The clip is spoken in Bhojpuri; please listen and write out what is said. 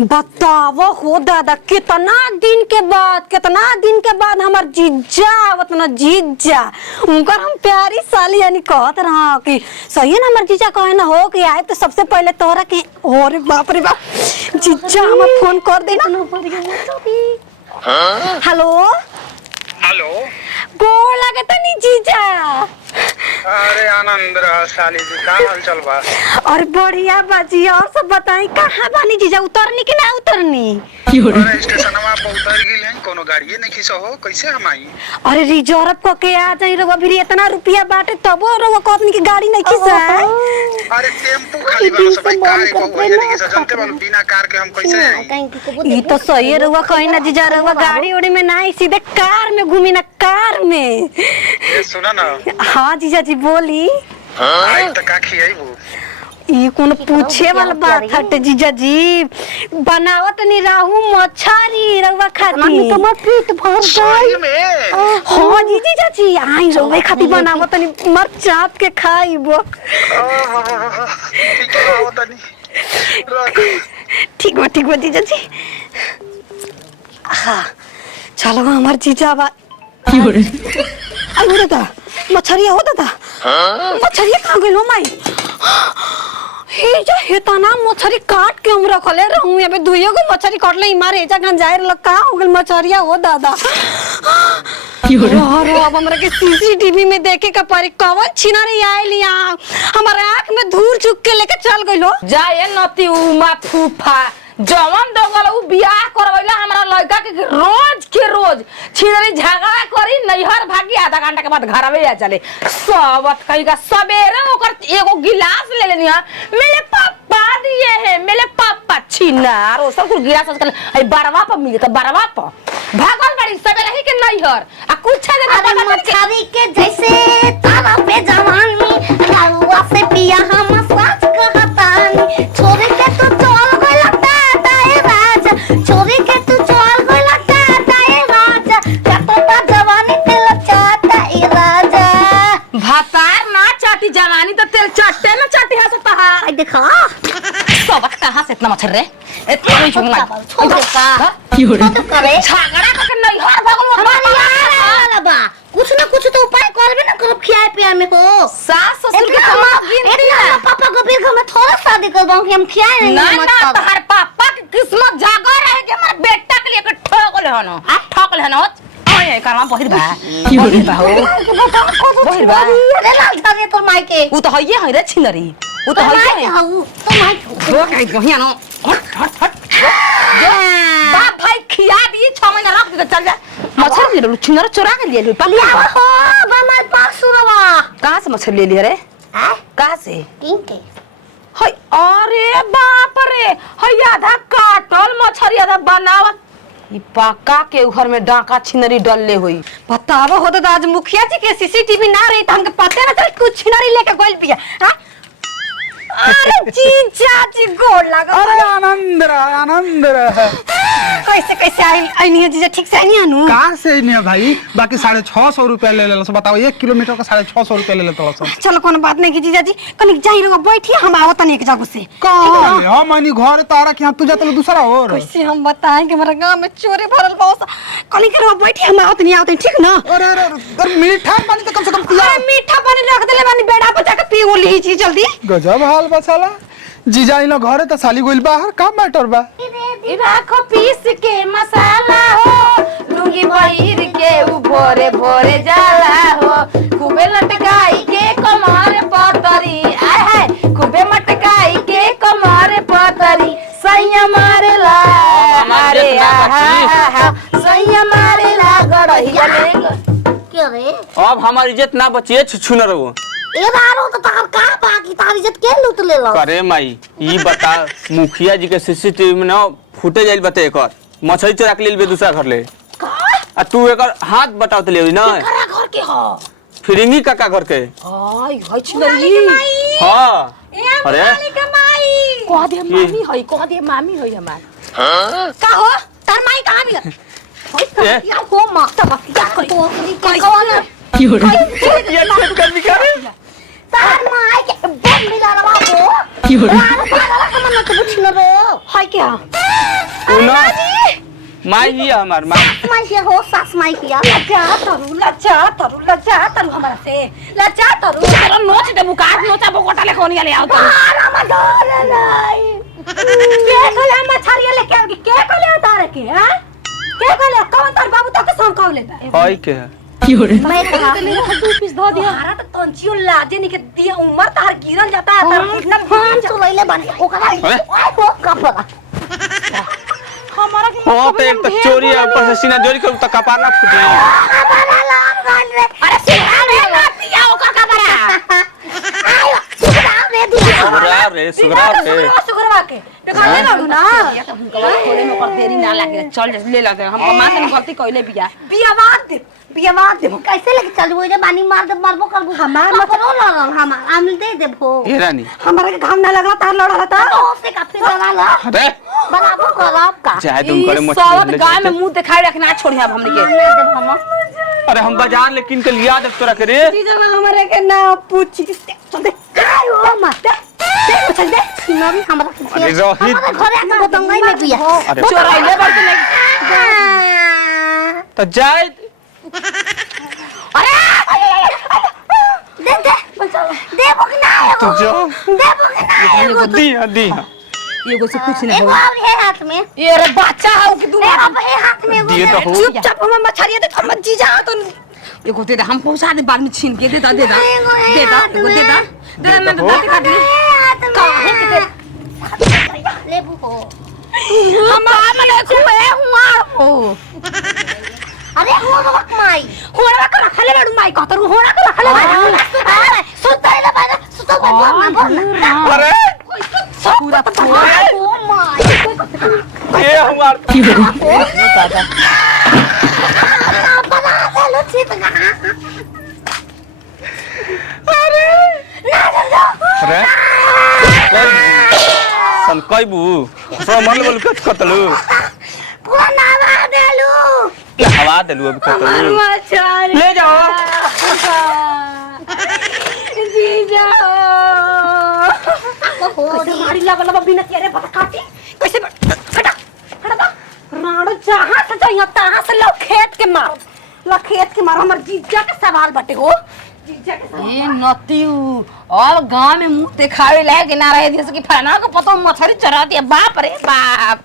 बतावो हो दादा कितना दिन के बाद हमार जीजा आवत ना जीजा उनकर हम प्यारी साली यानी कहत रहा कि सही है ना हमार जीजा कहे ना हो कि आए तो सबसे पहले तोरा के और बाप रे बाप जीजा हम फोन कर देना। हेलो हेलो गोर लगता नहीं जीजा। अरे आनंद रहा साली जी का हाल चल बा। और बढ़िया बाजी और सब बताई कहाँ बानी जीजा उतरनी कि ना उतरनी। अरे स्टेशनवा पे उतर गेल हैं कोनो गाड़िए नहीं खिसो हो कैसे हम आई। अरे रिजर्व क के आ जाई रवा फिर इतना रुपया बाटे तबो रवा कहतनी कि गाड़ी नहीं खिसा। अरे टेम्पो खाली वाला सब कार को वही नहीं खिसा जनते वाला बिना कार के हम कैसे आई। ई तो सही रवा कहीं ना जीजा रवा गाड़ी उड़ी में नहीं सीधे कार में घूमी ना कार में। ए सुना ना। हां जीजा जी बोली। आई त का खियाई वो ये कौन पूछे वाला बात हटे जीजा जी बनावत नहीं रहू मछरी रवा खाती तो मत पीट भर जाई में। हां जीजा जी आई रवा खाती बनावत नहीं मर चाप के खाईबो। ठीक है वो तनी ठीक बा जीजा जी। हां चलो हमार जीजा बा अरे दादा मछरिया हो दादा मछरिया कहाँ गई हो माई। हे जा हेतना मछरी काट के हम रखले रहूं यहाँ पे दुइयो को मछरी काटले मारे जा गंजाए लग का हो गल मछरिया हो दादा। अरे अब हमरा के सीसीटीवी में देखे का परी कवन छिनारी आइलिया हमारे आंख में धूल चुक के लेके चल गइलो। जाए नती उमा फूफा जवन दगल उ बियाह करवैला हमरा लड़का के रोज के रोज छिनरी झगड़ा करी नैहर भागी आधा घंटा के बाद घरवे आ चले सबत कहीं का सवेरे ओकर एगो गिलास ले लेनी है मेरे पापा दिए हैं मेरे पापा छिनार ओ सब कुछ गिलास आजकल ए बरवा पर मिले त बरवा पर भागल बड़ी सवेरे ही के नैहर आ कुछ अरे मछरी के जैसे तारा पे जवानी लालुआ से पिया हम साच कहतानी छोरे के तो चल गइला ताए राजा छोरे के तो चल गइला ताए राजा कतता जवानी तेल चाटा ए राजा भातार ना चाटी जवानी तो तेल चाटे ना चाटी है सकता है। आई देखा सबक कहां से इतना मच्छर रे इतना नहीं छुंगला छोड़ का तो करे झगड़ा करके नैहर भागल हमारी यार बा कुछ ना कुछ तो उपाय करबे ना करब खियाए पिया में हो सास ससुर के कमा गिनती है पापा को भी घर में थोड़ा शादी करवाऊं कि हम खियाए नहीं ना तोहर पापा की किस्मत जागा रहे कि हमर बेटा के लिए ठोक ले हनो ठोक ले हनो ओए करमा बहिर बा हो बहिर बा अरे लाल धागे तो माई के उ तो हइए है रे छिनरी उ तो हइए है हऊ तो माई हो गई बहिया नो हट बाप भाई खिया दिए 6 महीना रख दे चल जा मच्छर ले लो छिनर चुरा के लिए पलिया हो हमारे पास सुरवा कहां से मच्छर ले लिए रे हां कहां से किनके हई अरे बाप रे हई आधा काटल मछरी आधा बनावत ई पक्का के घर में डाका छिनरी डलले होई। बतावा हो दादा आज मुखिया जी के सीसीटीवी ना रही तो हमके पता ना चल कुछ छिनारी लेके गइल बिया। हां अरे जीजा जी गोड़ लगा। अरे आनंद रहा कैसे आई नहीं जीजा ठीक से आई नहीं अनु कार से नहीं है भाई बाकी 650 रुपया ले लेला बताओ 1 किलोमीटर का 650 रुपया ले लेता सब। चलो कोनो बात नहीं की जीजा जी कनी जाई रहो बैठी हम आवत नहीं एक जगह से कहां हम मानी घर तारा के तू जात दूसरा और कैसे हम बताएं कि हमारे गांव में चोरी भरल बहुत कनी करो बैठी हम आवत नहीं आवत ठीक ना। अरे मीठा पानी तो कम से कम पिया। अरे मीठा पानी रख देले मानी बेड़ा पर जाके पी ली जी जल्दी गजब हाल बसाला जीजा इला घरे त साली गोइल बाहर का मैटर बा। ई राखो पीस के मसाला हो लुंगी बहिर के उ भोरे भोरे जाला हो खूबे लटकाई के कमर पतरी आय हाय खूबे मटकाई के कमर पतरी सैया मारेला मारे आहा सैया मारेला गड़हिया ले क्या रे अब हमार इज्जत ना बचिए छुछुनर वो ए बारो तो तार का बाकी तार इज्जत के लूट ले लो करे माई ई बता मुखिया जी के सीसीटीवी में ना फुटेज आइल बते एकर मछली चोरा के ले दूसरा घर ले आ तू एकर हाथ बताओ त लेवी ना करा घर के हो फिरिंगी काका घर के आय होय छिनरी हां अरे कह दे मामी होय कह दे मामी होय हमार का हो तार माई कहां बिया ए या हो मां तब क्या कर तो कौन ये कर भी करे तार माई के बम मिला रहा हो की हो कमन न तो बुझ रो है क्या उनो माई जी हमार माई माई के हो सास माई किया लज्जा तरु हमरा से लज्जा तरु तेरा नोच दे बुकार नोचा बोकोटा ले कोनी ले आओ तो रमदान नहीं के कहले मछरिया लेके आओगी के कहले उतारे के हां के कहले कौन तार बाबू तो के सम कहले लेता होई के मैं कहा मेरे को 2 पीस दे दिया हमारा तो तंचियो लाजे नहीं के दिया उम्र तार गिरन जाता है तार कितना हम तो लइले बने ओकरा ओ कपड़ा हमारा के हो तो एक तो चोरी है ऊपर से सीना जोरी के तो कपार ना फूटे हमारा लाम गान रे अरे सिरा रे मातिया ओकर कपड़ा आयो सुगरा रे दिया सुगरा रे सुगरवा के बेकार ना ना ये तो हमका थोड़े में कर देरी ना लागे चल ले ले हमको मां से गलती कइले बिया बियावाद दे कैसे लेके चल वो रे बानी मार दे मारबो करबो हमार करो ना हम आम दे देबो ये रानी हमारा के घाम ना लगला तार लड़ा था तो से काफी बना ला अरे बनाबो करब का चाहे तुम करे ई मछली सब गाय में मुंह दिखाई रखना छोड़िया हमने के दे देब हम अरे हम बाजार लेकिन के लिया दे तोरा करे चीज हमारे के ना पूछी चल दे आयो मत दे चल दे सीमा भी हमरा अरे रोहित हमारे घरे आके बतंगई में बिया अरे चोराइले बार के नहीं तो जाए अरे दे दे बकना तू जो दे बकना दी ये को से कुछ नहीं एगो और है हाथ में ये रे बच्चा है कि तू अब है हाथ में एगो दिए तो हो चुपचाप हम मछरिया दे हम जीजा तो ये को दे दे हम पहुंचा दे बाद में छीन के दे दा दे दा एगो है दे दा हाथ एगो दे दा में। दे मैं दे दांत काट ली हाथ में काहे के दे लेबू हो हम आप में खुए हुआ हो अरे हो बक माई होड़ा कर रखले बड़ू माई कहतर होड़ा कर रखले अरे सुताई ले बाजा सुतो बोलना अरे पूरा ओ माई ये हमार दादा बना दे लो चित ना अरे सन कइबू सो मन बोल के कतलू पूरा नावा दे लो हवा देलू अब कतलू मछरी ले जाओ जीजा हो मारी लागल बा बिना तेरे पता काटी कैसे हटा हटा राणो जहां से जाइयो तहां से लो खेत के मारो हमर जीजा के सवाल बटे हो जीजा के सवाल ये नतियू और गांव में मुंह दिखावे लायक ना रहे जैसे कि फलाना को पता मछली चरा दिया बाप रे बाप